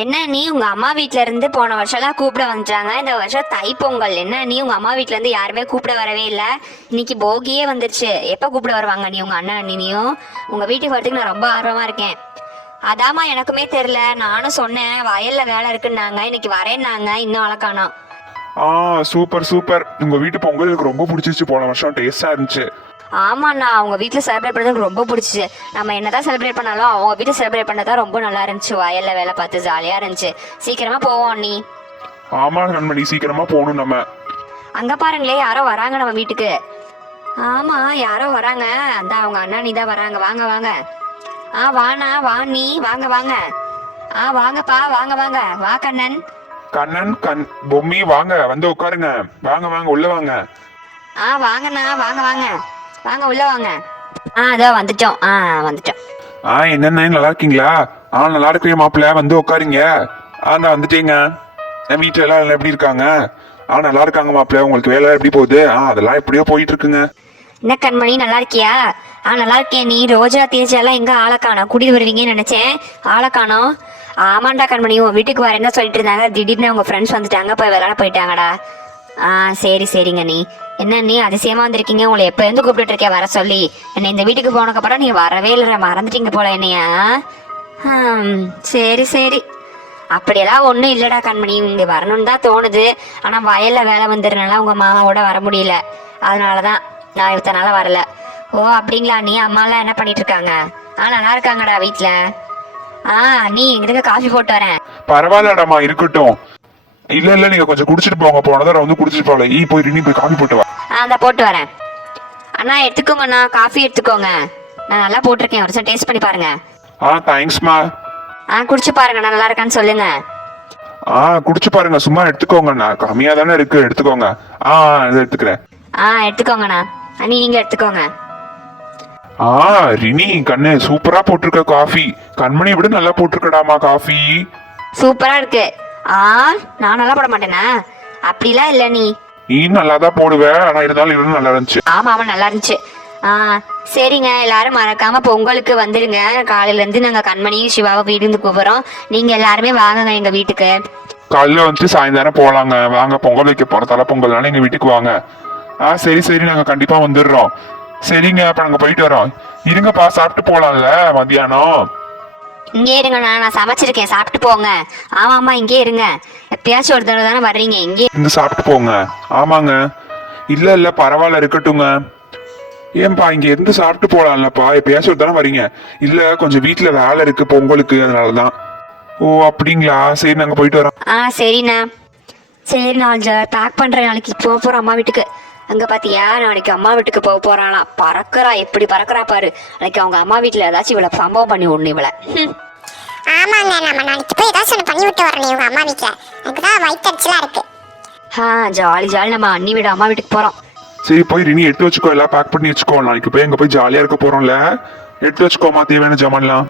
என்ன நீ உங்க அம்மா வீட்ல இருந்து போன வருஷம்லாம் கூப்பிட வந்துட்டாங்க, இந்த வருஷம் தைப்பொங்கல். என்ன நீ உங்க அம்மா வீட்ல இருந்து யாருமே கூப்பிட வரவே இல்லை. இன்னைக்கு போகியே வந்துருச்சு. எப்ப கூப்பிட வருவாங்க நீ உங்க அண்ணன் அண்ணினியும்? உங்க வீட்டுக்கு வரதுக்கு நான் ரொம்ப ஆர்வமா இருக்கேன். அதாம்மா எனக்குமே தெரியல. நானும் சொன்னேன் வயல்ல வேலை இருக்குன்னாங்க, இன்னைக்கு வரேன்னாங்க, இன்னும் வளர்க்கானோம். Super super. உங்க வீட்டு பொங்கல் எனக்கு ரொம்ப பிடிச்சிச்சு. போன வருஷம் டேஸ்டா இருந்துச்சு. ஆமாண்ணா, அவங்க வீட்டில் செலிப்ரேட் பண்ணதுக்கு ரொம்ப பிடிச்சிச்சு. நம்ம என்னதான் செலிப்ரேட் பண்ணாலும் அவங்க வீட்டில் செலிப்ரேட் பண்ணதான் ரொம்ப நல்லா இருந்துச்சு. வயல்ல வேலை பார்த்து ஜாலியா இருந்துச்சு. சீக்கிரமா போவோம் நீ. ஆமா கண்மணி, சீக்கிரமா போகணும் நம்ம. அங்க பாருங்களே, யாரோ வராங்க நம்ம வீட்டுக்கு. ஆமா, யாரோ வராங்க. அந்த அவங்க அண்ணா நீ தான் வராங்க. வாங்க வாங்க. வாண்ணா வா நீ, வாங்க வாங்க. வாங்கப்பா, வாங்க வாங்க. வா கண்ணன். கண்ணன் பொம்மி வாங்க, வந்து உட்காருங்க. வாங்க வாங்க, உள்ள வாங்க. வாங்கண்ணா, வாங்க வாங்க. வாங்க உள்ள வாங்க. அதோ வந்துட்டோம். வந்துட்டோம். என்னண்ணே நல்லா இருக்கீங்களா? நல்லா இருக்கிற மாப்பிள்ள, வந்து உட்காருங்க. நான் வந்துட்டேங்க. என் வீட்டுல எல்லாம் எப்படி இருக்காங்க? நல்லா இருக்காங்க மாப்பிள்ள. உங்களுக்கு வேலை எப்படி போகுது? அதெல்லாம் எப்படியோ போயிட்டு இருக்குங்க. என்ன கண்மணி, நல்லா இருக்கியா? நல்லா இருக்கேன். நீ ரோஜா தேஜெல்லாம் எங்க ஆளை காணோம்? கூட்டிட்டு வருவீங்கன்னு நினைச்சேன், ஆளை காணோம். ஆமாண்டா கண்மணி, உன் வீட்டுக்கு வரேன்னு சொல்லிட்டு இருந்தாங்க. திடீர்னு அவங்க ஃப்ரெண்ட்ஸ் வந்துட்டாங்க, போய் விளையாட போயிட்டாங்கடா. சரி சரிங்க. நீ என்ன நீ அதிசயமா வந்திருக்கீங்க? உங்களை எப்ப இருந்து கூப்பிட்டு இருக்கேன் வர சொல்லி. என்னை இந்த வீட்டுக்கு போனதுக்கப்புறம் நீ வரவே இல்லை, மறந்துட்டீங்க போல என்னையா? சரி சரி. அப்படியெல்லாம் ஒன்றும் இல்லைடா கண்மணி, இங்கே வரணும்னு தான் தோணுது. ஆனால் வயலில் வேலை வந்துடுறனால உங்கள் மாமாவோட வர முடியல. அதனால தான் நான் இத்தனை நாள் வரல. ஓ அப்படிங்களா? நீ அம்மாலாம் என்ன பண்ணிட்டு இருக்காங்க? நல்லா இருக்காங்கடா வீட்டில். நீ எங்களுக்கு காஃபி போட்டு வரேன். பரவாயில்லடாமா, இருக்கட்டும். இல்ல நீங்க கொஞ்சம் குடிச்சிட்டு போங்க. போனதான் வந்து குடிச்சிட்டு போகல. போய் நீ போய் காஃபி போட்டு வா. அந்த போட்டு வரேன். அண்ணா எடுத்துக்கோங்கண்ணா, காஃபி எடுத்துக்கோங்க. நான் நல்லா போட்டிருக்கேன், ஒரு டேஸ்ட் பண்ணி பாருங்க. தேங்க்ஸ்மா. குடிச்சு பாருங்க, நல்லா இருக்கான்னு சொல்லுங்க. குடிச்சு பாருங்க, சும்மா எடுத்துக்கோங்கண்ணா. கம்மியா தானே இருக்கு, எடுத்துக்கோங்க. இதை எடுத்துக்கிறேன். எடுத்துக்கோங்கண்ணா. அண்ணி நீங்க எடுத்துக்கோங்க. ரினி கண்ணு, சூப்பரா போட்டிருக்க காஃபி. கண்மணி விட நல்லா போட்டிருக்கடாமா காஃபி. சூப்பரா இருக்கு. நான் நல்லா போட மாட்டேனா? அப்படிலாம் இல்ல. நீ நல்லாதான் போடுவ, ஆனா இருந்தாலும் இன்னும் நல்லா இருந்துச்சு. ஆமா நல்லா இருந்துச்சு. சரிங்க, எல்லாரும் மறக்காம பொங்கலுக்கு வந்துருங்க. காலையில இருந்து நாங்க கண்மணியும் சிவாவை வீடு கூப்பிடுறோம். நீங்க எல்லாருமே வாங்குங்க எங்க வீட்டுக்கு. காலையில வந்துட்டு சாயந்தரம் போலாங்க. வாங்க, பொங்கல் வைக்க போற தலை பொங்கல்னால எங்க வீட்டுக்கு வாங்க. சரி சரி, நாங்க கண்டிப்பா வந்துடுறோம். சரிங்க, அப்ப நாங்க போயிட்டு வரோம். இருங்கப்பா, சாப்பிட்டு போலாம்ல மத்தியானம்? இங்கே இருங்கண்ணா, நான் சமைச்சிருக்கேன், சாப்பிட்டு போங்க. ஆமா இங்கே இருங்க. எப்பயாச்சும் ஒரு தடவை தானே வர்றீங்க, இங்கே இருந்து சாப்பிட்டு போங்க. ஆமாங்க. இல்ல பரவாயில்ல, இருக்கட்டுங்க. ஏன்பா, இங்க இருந்து சாப்பிட்டு போலாம்லப்பா? எப்பயாச்சும் ஒரு தானே வரீங்க. இல்ல கொஞ்சம் வீட்டுல வேலை இருக்கு பொங்கலுக்கு, அதனாலதான். ஓ அப்படிங்களா? சரி, நாங்க போயிட்டு வரோம். சரிண்ணா. சரி, நான் பேக் பண்றேன். நாளைக்கு போக போறோம் அம்மா வீட்டுக்கு. அங்க பாத்தியா, நாளைக்கு அம்மா வீட்டுக்கு போக போறாளாம். பறக்குறா, எப்படி பறக்குறா பாரு. நாளைக்கு அவங்க அம்மா வீட்டுல ஏதாச்சும் இவளை சம்பவம் பண்ணி ஒண்ணு இவளை. ஆமாங்க, நம்ம நாளைக்கு போய் ஏதாச்சும் ஒன்று பண்ணி விட்டு வரணும் இவங்க அம்மா வீட்டுல. அதுக்குதான் வயிற்றுச்சலா இருக்கு. ஜாலி ஜாலி, நம்ம அண்ணி வீடு அம்மா வீட்டுக்கு போறோம். சரி, போய் ரினி எடுத்து வச்சுக்கோ, எல்லாம் பேக் பண்ணி வச்சுக்கோ. நாளைக்கு போய் எங்க போய் ஜாலியா இருக்க போறோம்ல. எடுத்து வச்சுக்கோமா தேவையான ஜாமான்லாம்.